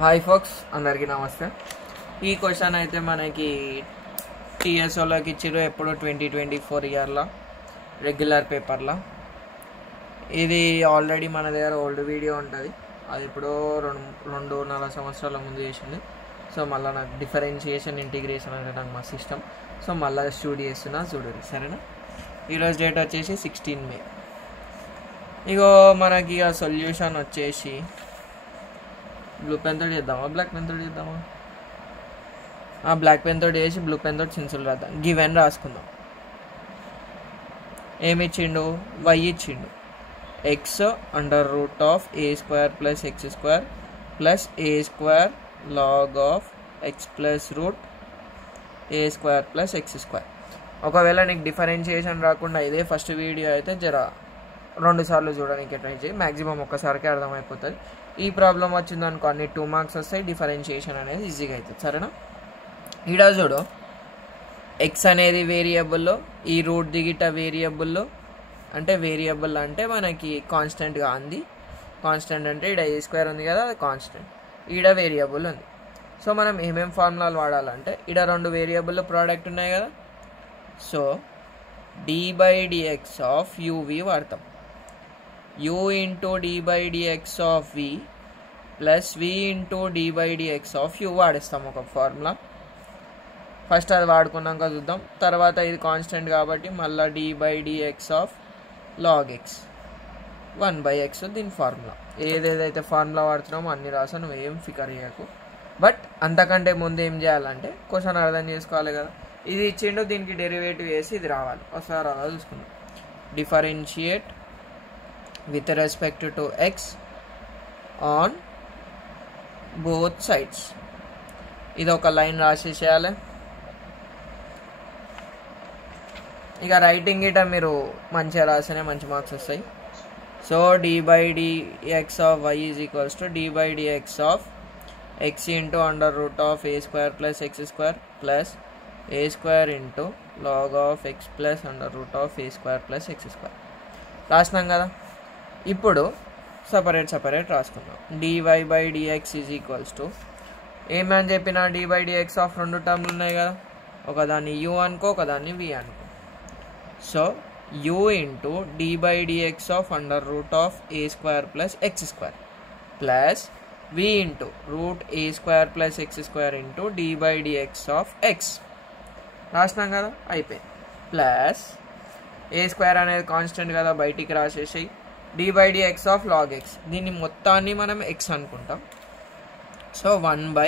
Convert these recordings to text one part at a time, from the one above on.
Hi folks, అందరికీ నమస్తే. ఈ క్వశ్చన్ అయితే మనకి టీఎస్ఓలోకి ఇచ్చిర్రు ఎప్పుడు 2024 ఇయర్లో రెగ్యులర్ పేపర్లో. ఇది ఆల్రెడీ మన దగ్గర ఓల్డ్ వీడియో ఉంటుంది, అది ఇప్పుడు 2-4 సంవత్సరాల ముందు చేసింది. సో మళ్ళీ నాకు డిఫరెన్షియేషన్ ఇంటిగ్రేషన్ అంటే నాకు మా సిస్టమ్. సో మళ్ళీ స్టడీ చేస్తున్నా, చూడండి సరేనా. ఈరోజు డేట్ వచ్చేసి 16 మే. ఇగో మనకి ఆ సొల్యూషన్ వచ్చేసి బ్లూ పెన్ తోటి చేద్దామా, బ్లాక్ పెన్ తోటి చేద్దామా? బ్లాక్ పెన్ తోటి చేసి బ్లూ పెన్ తోటి సిన్సులు రాద్దాం. గివెన్ రాసుకుందాం. ఏమి ఇచ్చిండు? వై ఇచ్చిండు. X under root of A square plus X square plus A square log of X plus root A square plus X square. ఒకవేళ నీకు డిఫరెన్షియేషన్ రాకుండా ఇదే ఫస్ట్ వీడియో అయితే జర 2 సార్లు చూడడానికి ట్రై చేయి, మ్యాక్సిమం ఒక్కసారికే అర్థమైపోతుంది. ఈ ప్రాబ్లం వచ్చిందనుకో అన్ని 2 మార్క్స్ వస్తాయి, డిఫరెన్షియేషన్ అనేది ఈజీగా అవుతుంది సరేనా. ఈడ చూడు, ఎక్స్ అనేది వేరియబుల్లో, ఈ రూట్ దిగిట వేరియబుల్లో. అంటే వేరియబుల్ అంటే మనకి కాన్స్టెంట్గా అంది. కాన్స్టెంట్ అంటే ఈడ ఏ స్క్వేర్ ఉంది కదా, అది కాన్స్టెంట్. ఈడ వేరియబుల్ ఉంది. సో మనం ఏమేం ఫార్ములాలు వాడాలంటే, ఈడ 2 వేరియబుల్ ప్రోడక్ట్ ఉన్నాయి కదా. సో d/dx ఆఫ్ uv వాడతాం. u into d/dx of v plus v into d/dx of u వాడిస్తాం ఒక ఫార్ములా. ఫస్ట్ అది వాడుకున్నాక చూద్దాం. తర్వాత ఇది కాన్స్టెంట్ కాబట్టి మళ్ళీ d/dx of log x 1/x దీని ఫార్ములా. ఏదేదైతే ఫార్ములా వాడుతున్నామో అన్ని రాసా, నువ్వు ఏం ఫికర్ చేయకు. బట్ అంతకంటే ముందు ఏం చేయాలంటే క్వశ్చన్ అర్థం చేసుకోవాలి కదా. ఇది ఇచ్చిండు, దీనికి డెరివేటివ్ వేసి ఇది రావాలి. ఒకసారి అలా చూసుకుందాం. Differentiate with respect to x on both sides. ఇది ఒక లైన్ రాసేసేయాలి. ఇక రైటింగ్ ఇట మీరు మంచిగా రాస్తేనే మంచి మార్క్స్ వస్తాయి. So d/dx of y is equals to d/dx of x into under root of A square plus X square plus A square into log of X plus under root of A square plus X square రాసినాం కదా. ఇప్పుడు separate రాసుకుందాం. dy/dx is equals to ఏమని చెప్పిన, d/dx of 2 టర్మ్లు ఉన్నాయి కదా, ఒకదాన్ని u అనుకో, ఒకదాన్ని v అనుకో. So u into d/dx of under root of A square plus X square plus v into root A square plus X square into d/dx of X రాసినాం కదా, అయిపోయింది. ప్లస్ ఏ square అనేది కాన్స్టెంట్ కదా, బయటికి రాసేసి d/dx ఆఫ్ log x, దీన్ని మొత్తాన్ని మనం x అనుకుంటాం. So 1/a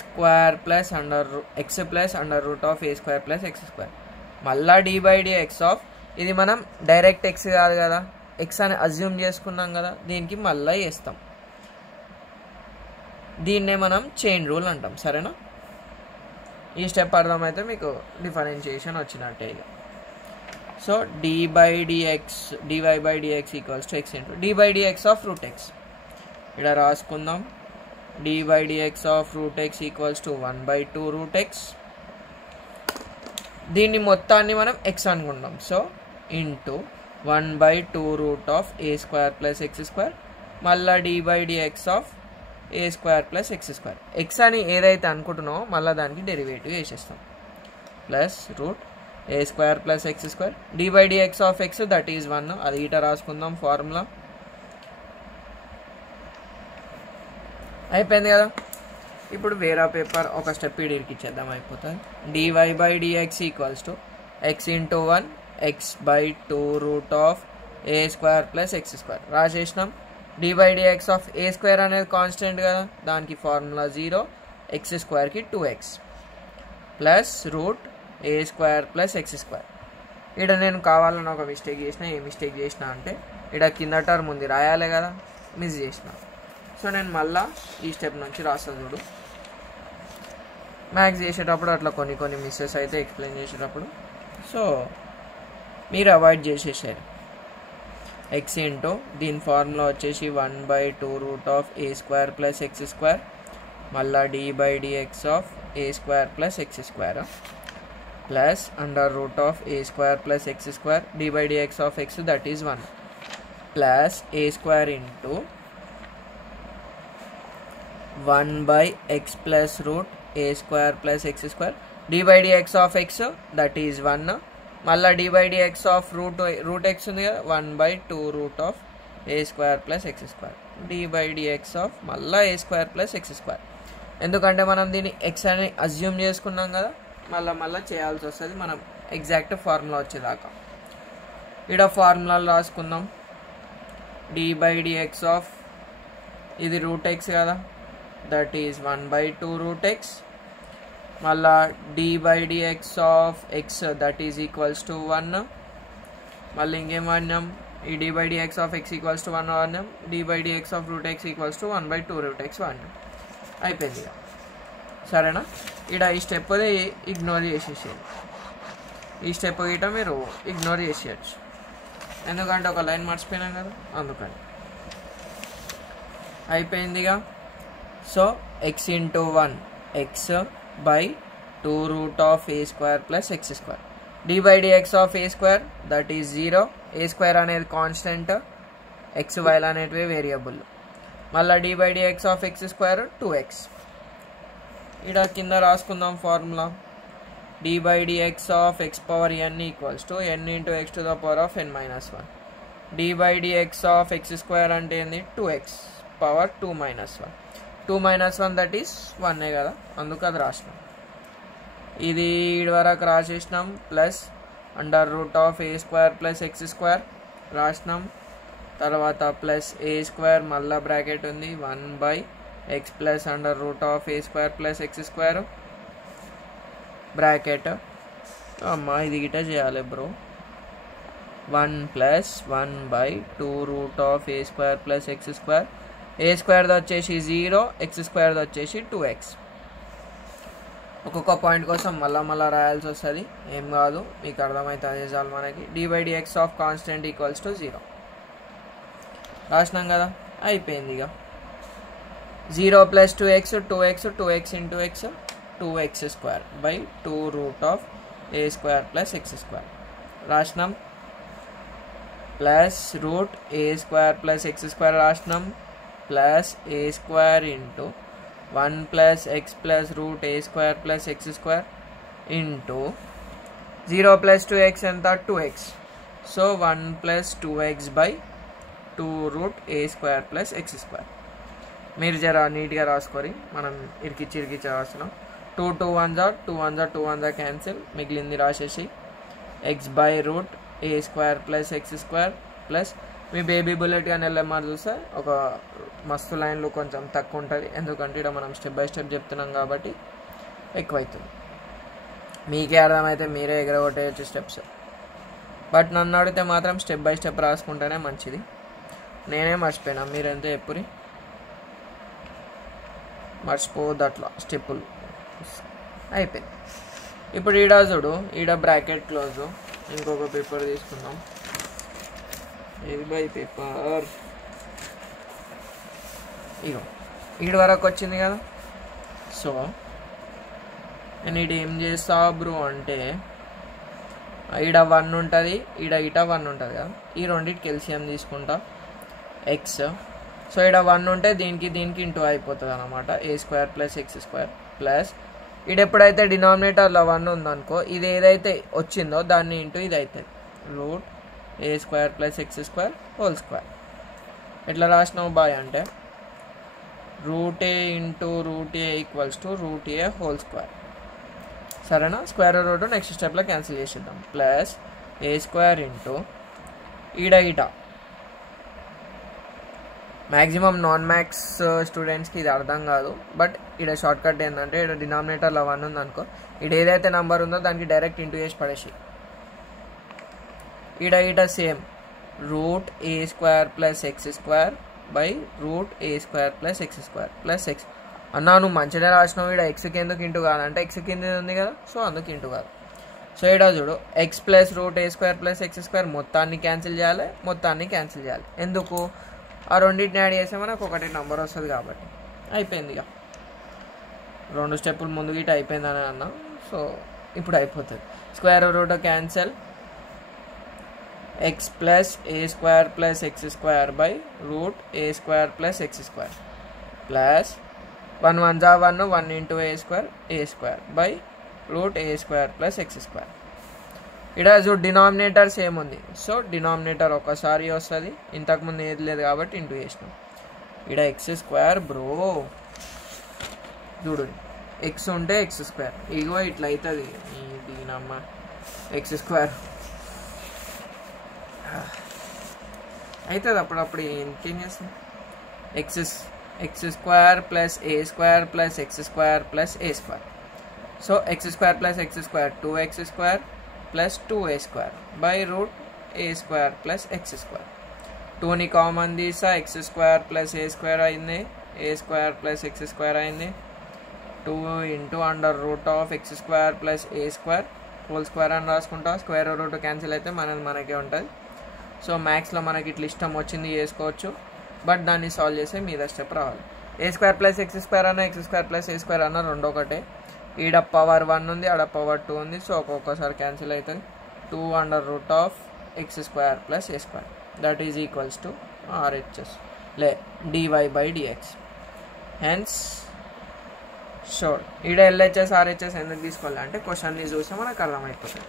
square plus X plus under root of A square plus X square. మళ్ళా d/dx ఆఫ్, ఇది మనం డైరెక్ట్ x కాదు కదా, x అని అజ్యూమ్ చేసుకున్నాం కదా, దీనికి మళ్ళీ వేస్తాం. దీన్నే మనం చైన్ రూల్ అంటాం సరేనా. ఈ స్టెప్ అర్థమైతే మీకు డిఫరెన్షియేషన్ వచ్చినట్టే. ఇక so dy/dx equals to X into d/dx of root x. ఇక్కడ రాసుకుందాం. d/dx of root x equals to 1/2 root x. దీన్ని మొత్తాన్ని మనం ఎక్స్ అనుకుంటాం. So into 1/2 route of A square plus X square మళ్ళీ d/dx of A square plus X square. X అని ఏదైతే అనుకుంటున్నామో మళ్ళీ దానికి డెరివేటివ్ వేసేస్తాం. Plus root A square plus X square d/dx of X that is 1. అది ఇట రాసుకుందాం ఫార్ములా. అయిపోయింది కదా. ఇప్పుడు వేరే పేపర్ ఒక స్టెప్ ఇడికి ఇచ్చేద్దాం, అయిపోతుంది. dy/dx equals to X into 1 x/2 root of A square plus X square రాసేసినాం. d/dx ఆఫ్ ఏ స్క్వేర్ అనేది కాన్స్టెంట్ కదా, దానికి ఫార్ములా 0, ఎక్స్ స్క్వేర్కి 2x ప్లస్ రూట్ ఏ స్క్వేర్ ప్లస్ ఎక్స్ స్క్వేర్. ఇక్కడ నేను కావాలని ఒక మిస్టేక్ చేసిన. ఏ మిస్టేక్ చేసిన అంటే ఇక్కడ కింద టర్మ్ ఉంది రాయాలి కదా, మిస్ చేసిన. సో నేను మళ్ళీ ఈ స్టెప్ నుంచి రాస్తా చూడు. మ్యాథ్స్ చేసేటప్పుడు అట్లా కొన్ని మిస్సెస్ అయితే ఎక్స్ప్లెయిన్ చేసేటప్పుడు, సో మీరు అవాయిడ్ చేసేసారు. ఎక్స్ ఇంటూ దీని ఫార్ములా వచ్చేసి 1/2 route of A square plus X square మళ్ళీ d/dx of A square plus X square plus under root of A square plus X square d/dx of X that is 1 plus A square into 1 by x plus root a square plus x square d by dx of x that is 1 మళ్ళీ d by dx of root x ఉంది కదా 1 by 2 root of a square plus x square d by dx of మళ్ళీ a square plus x square ఎందుకంటే మనం దీన్ని x అని assume చేసుకున్నాం కదా మళ్ళీ చేయాల్సి వస్తుంది మనం ఎగ్జాక్ట్ ఫార్ములా వచ్చేదాకా ఇక్కడ ఫార్ములాలు రాసుకుందాం d by dx of ఇది రూట్ x కదా that is 1 by 2 root x మళ్ళా d by dx of x that is equals to 1 మళ్ళీ ఇంకేం వాడినాం ఈ d by dx of x equals to 1 వాడినాం d by dx of root x equals to 1 by 2 root x వాడినాం అయిపోయింది ఇక సరేనా ఇక్కడ ఈ step ignore చేసేసేయండి ఈ స్టెప్ గిట్ట మీరు ఇగ్నోర్ చేసేయచ్చు ఎందుకంటే ఒక లైన్ మర్చిపోయినాం కదా అందుకని అయిపోయిందిగా so x into 1 x by 2 root of a square plus x square d by dx of a square that is 0 a square అనేది కాన్స్టెంట్ x y అనేటివి వేరియబుల్ మళ్ళీ d by dx of x square 2x ఇక్కడ కింద రాసుకుందాం formula d by dx of x power n equals to n into x to the power of n minus 1 d by dx of x square అంటే ఏంది 2x power 2 minus 1 2 minus 1 that is 1 కదా అందుకు అది రాసినాం ఇది ఇడి వరకు రాసేసినాం plus under root of A square plus X square రాసినాం తర్వాత ప్లస్ ఏ స్క్వేర్ మళ్ళీ బ్రాకెట్ ఉంది 1 by x plus under root of A square plus X square bracket అమ్మా ఇది గిట చేయాలి bro 1 plus 1 by 2 root of a square plus x square ఏ స్క్వేర్ది వచ్చేసి 0 X స్క్వేర్ది వచ్చేసి 2x ఒక్కొక్క పాయింట్ కోసం మళ్ళీ రాయాల్సి వస్తుంది ఏం కాదు మీకు అర్థమవుతుంది చాలు మనకి d by dx of constant equals to 0 రాసినాం కదా అయిపోయింది ఇక 0 plus 2x 2x into x 2x square by 2 root of A square plus X square రాసినాం ప్లస్ రూట్ ఏ స్క్వేర్ ప్లస్ ఎక్స్ స్క్వేర్ రాసినాం ప్లస్ ఏ square into 1 plus X plus root ఏ square plus X square into 0 plus 2x ఎంత 2x so 1 plus 2x by 2 root A square plus X square మీరు జర నీట్గా రాసుకోరి మనం ఇరికిచ్చి రాస్తున్నాం 2 2 1 2 1 2 1 cancel మిగిలింది రాసేసి X by root A square plus X square plus me baby bullet కానీ వెళ్ళమని చూస్తే ఒక మస్తు లైన్లు కొంచెం తక్కువ ఉంటుంది ఎందుకంటే ఇక్కడ మనం స్టెప్ బై స్టెప్ చెప్తున్నాం కాబట్టి ఎక్కువవుతుంది మీకే అర్థమైతే మీరే ఎగరగొట్టేయచ్చు స్టెప్స్ బట్ నన్ను అడిగితే మాత్రం స్టెప్ బై స్టెప్ రాసుకుంటేనే మంచిది నేనే మర్చిపోయినా మీరెంత ఎప్పురి మర్చిపోవద్దు అట్లా స్టెప్పులు అయిపోయింది ఇప్పుడు ఈడ చూడు ఈడ బ్రాకెట్ క్లోజ్ ఇంకొక పేపర్ తీసుకుందాం ఇది బై పేపర్ ఇగో ఈడ వరకు వచ్చింది కదా సో నేను ఈడ ఏం చేస్తా బ్రో అంటే ఈడ 1 ఉంటుంది ఈడ 1 ఉంటుంది కదా ఈ రెండింటికి ఎల్సిఎం తీసుకుంటా ఎక్స్ సో ఈడ 1 ఉంటే దీనికి ఇంటూ అయిపోతుంది అనమాట A square plus X square plus ఈడ ఎప్పుడైతే డినామినేటర్లో 1 ఉందనుకో ఇది ఏదైతే వచ్చిందో దాన్ని ఇంటూ ఇది అవుతుంది రూట్ ఏ square plus X square whole square ఎట్లా రాసినావు బాయ్ అంటే root A into root A equals to root A whole square సరేనా స్క్వేర్ రూట్ నెక్స్ట్ స్టెప్లో క్యాన్సిల్ చేసేద్దాం ప్లస్ ఏ స్క్వేర్ ఇంటూ ఈడ మ్యాక్సిమం నాన్ మ్యాథ్స్ స్టూడెంట్స్కి ఇది అర్థం కాదు బట్ ఇక్కడ షార్ట్ కట్ ఏంటంటే ఇక్కడ డినామినేటర్లో 1 ఉందనుకో ఇక్కడ ఏదైతే నెంబర్ ఉందో దానికి డైరెక్ట్ ఇంటూ చేసి పడేసి ఈడ same root A square plus X square by root A square plus X square plus x అన్నా నువ్వు మంచిగా రాసినావు ఇక్కడ ఎక్స్కి ఎందుకు ఇంటూ కాదంటే ఎక్స్ కింద ఉంది కదా సో అందుకు ఇంటూ కాదు సో ఇక్కడ చూడు ఎక్స్ ప్లస్ రూట్ ఏ స్క్వేర్ ప్లస్ ఎక్స్ స్క్వేర్ మొత్తాన్ని క్యాన్సిల్ చేయాలి ఎందుకు ఆ రెండింటిని యాడ్ చేస్తే మనకు ఒకటి నెంబర్ వస్తుంది కాబట్టి అయిపోయింది ఇక 2 స్టెప్పులు ముందు గిట్ట అయిపోయిందని అన్న సో ఇప్పుడు అయిపోతుంది square root cancel X plus A square plus X square by root A square plus X square plus 1 1 जा 1 1 into a square by root a square plus x square. ఇక్కడ जो డినామినేటర్ సేమ్ ఉంది, so denominator ఒకసారి వస్తుంది, ఇంతకుముందు ఏది లేదు కాబట్టి ఇంటూ చేసినాం. ఇక్కడ ఎక్స్ స్క్వేర్ బ్రో చూడు, ఎక్స్ ఉంటే ఎక్స్ స్క్వేర్, ఇగో ఇట్లా అవుతుంది దీనమ్మ ఎక్స్ స్క్వేర్ అవుతుంది. అప్పుడప్పుడు ఇంకేం చేస్తుంది, X square plus A square plus X square plus A square. So X square plus X square 2x square plus 2a square by root A square plus X square. 2ని common తీసా, X square plus ఏ square అయింది, ఏ square plus X square అయింది. 2 into under root of X square plus A square whole square అని రాసుకుంటా. Square root cancel అయితే మనకే ఉంటుంది. So మ్యాథ్స్లో మనకి ఇట్లా ఇష్టం వచ్చింది చేసుకోవచ్చు, బట్ దాన్ని సాల్వ్ చేసే మీద స్టెప్ రావాలి. ఏ స్క్వేర్ ప్లస్ ఎక్స్ స్క్వేర్ అన్న ఎక్స్ స్క్వేర్ ప్లస్ ఏ స్క్వేర్ అన్న రెండు ఒకటే. ఈడ పవర్ 1 ఉంది, ఆడ పవర్ 2 ఉంది, సో ఒక్కొక్కసారి క్యాన్సిల్ అవుతుంది. 2 under root of X square plus A square that is equals to RHS లే dy బై డిఎక్స్. హెన్స్ షోర్. ఈడ LHS RHS ఎందుకు తీసుకోవాలి అంటే క్వశ్చన్ని చూస్తే మనకు అర్థమైపోతుంది.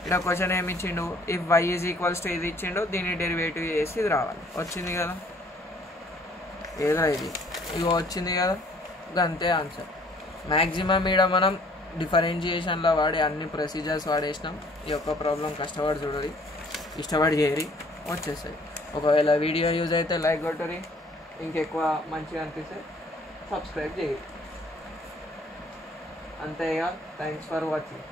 ఇక్కడ క్వశ్చన్ ఏమి ఇచ్చిండు, if y is equals to ఇది ఇచ్చిండు, దీన్ని డెరివేటివ్ చేసి ఇది రావాలి. వచ్చింది కదా, ఏదో ఇది ఇగో వచ్చింది కదా, అంతే ఆన్సర్. మ్యాక్సిమం ఈడ మనం డిఫరెన్షియేషన్లో వాడే అన్ని ప్రొసీజర్స్ వాడేసినాం. ఈ యొక్క ప్రాబ్లం కష్టపడి చూడాలి, ఇష్టపడి చేయరి, వచ్చేస్తుంది. ఒకవేళ వీడియో యూజ్ అయితే లైక్ కొట్టరి, ఇంకెక్కువ మంచిగా అనిపిస్తే సబ్స్క్రైబ్ చేయరు. అంతేగా. Thanks for watching.